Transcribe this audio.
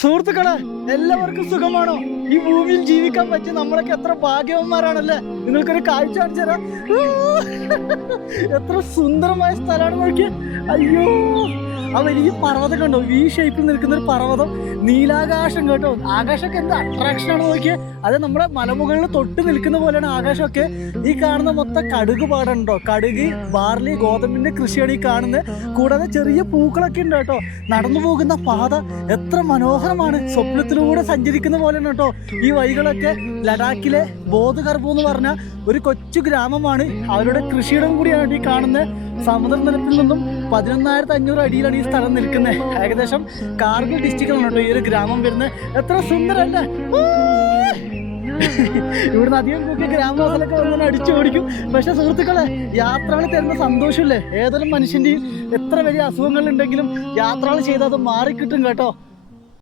സുഹൃത്തുക്കളെ, എല്ലാവർക്കും സുഖമാണോ? ഈ ഭൂമിയിൽ ജീവിക്കാൻ പറ്റി നമ്മളൊക്കെ എത്ര ഭാഗ്യവന്മാരാണല്ലേ. നിങ്ങൾക്കൊരു കാഴ്ച കാണിച്ചു തരാം. എത്ര സുന്ദരമായ സ്ഥലമാണ് നോക്കിയേ. അയ്യോ, ആ വലിയ പർവ്വതം കണ്ടോ? വി ഷേപ്പിൽ നിൽക്കുന്ന ഒരു പർവ്വതം, നീലാകാശം കേട്ടോ. ആകാശമൊക്കെ എന്ത് അട്രാക്ഷനാണ് നോക്കിയേ. അത് നമ്മുടെ മലമുകളിൽ തൊട്ട് നിൽക്കുന്ന പോലെയാണ് ആകാശമൊക്കെ. ഈ കാണുന്ന മൊത്തം കടുക് പാടുണ്ടോ? കടുക്, ബാർലി, ഗോതമ്പിന്റെ കൃഷിയാണ് ഈ കാണുന്നത്. കൂടാതെ ചെറിയ പൂക്കളൊക്കെ ഉണ്ട് കേട്ടോ. നടന്നു പോകുന്ന പാത എത്ര മനോഹരമാണ്. സ്വപ്നത്തിലൂടെ സഞ്ചരിക്കുന്ന പോലെയാണ് കേട്ടോ ഈ വഴികളൊക്കെ. ലഡാക്കിലെ ബോധഗർഭം എന്ന് പറഞ്ഞ ഒരു കൊച്ചു ഗ്രാമമാണ്. അവരുടെ കൃഷിയിടം കൂടിയാണ് ഈ കാണുന്നത്. സമുദ്രനിരപ്പിൽ നിന്നും 11,500 അടിയിലാണ് ഈ സ്ഥലം നിൽക്കുന്നത്. ഏകദേശം കാർഗിൽ ഡിസ്ട്രിക്റ്റിലാണ് കേട്ടോ ഈ ഒരു ഗ്രാമം വരുന്നത്. എത്ര സുന്ദരല്ലേ. ഇവിടുന്ന് അധികം നോക്കിയ ഗ്രാമവാസികളൊക്കെ വന്നാൽ അടിച്ചോടിക്കും. പക്ഷെ സുഹൃത്തുക്കളെ, യാത്രകൾ തരുന്ന സന്തോഷമില്ലേ ഏതൊരു മനുഷ്യൻ്റെയും. എത്ര വലിയ അസുഖങ്ങളുണ്ടെങ്കിലും യാത്രകൾ ചെയ്താൽ അത് മാറിക്കിട്ടും കേട്ടോ.